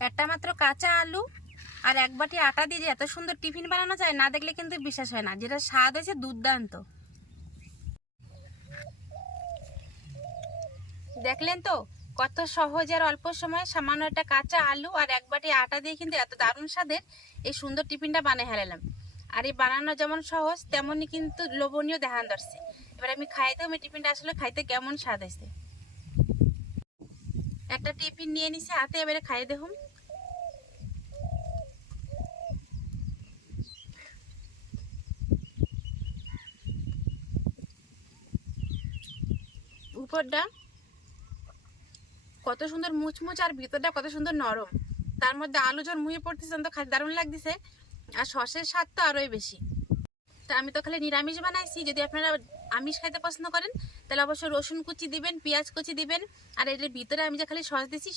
একটা মাত্র কাঁচা আলু আর এক বাটি আটা দিয়ে যে এত সুন্দর টিফিন বানানো যায়, না দেখলে কিন্তু বিশ্বাস হয় না। যেটা স্বাদ হয়েছে দুর্দান্ত। দেখলেন তো কত সহজ আর অল্প সময় সামান্য একটা কাঁচা আলু আর এক বাটি আটা দিয়ে কিন্তু এত দারুণ স্বাদের এই সুন্দর টিফিনটা বানিয়ে হারালাম। আর এই বানানো যেমন সহজ তেমনই কিন্তু লোভনীয় দেখান ধরছে। এবার আমি খাইতে এই টিফিনটা আসলে খাইতে কেমন স্বাদ হয়েছে। একটা টিফিন নিয়ে নিছে হাতে, এবারে খাইয়ে দেখুন। উপরটা কত সুন্দর মুচমুচ আর ভিতরটা কত সুন্দর নরম, তার মধ্যে আলু যখন মুহে পড়তেছে তো খালি দারুণ লাগতেছে। আর সসের স্বাদ তো আরোই বেশি। তা আমি তো খালি নিরামিষ বানাইছি, যদি আপনারা আমিষ খাইতে পছন্দ করেন তাহলে অবশ্যই রসুন কুচি দিবেন, পেঁয়াজ কুচি দিবেন। আর এর ভিতরে আমি যে খালি সস দিছি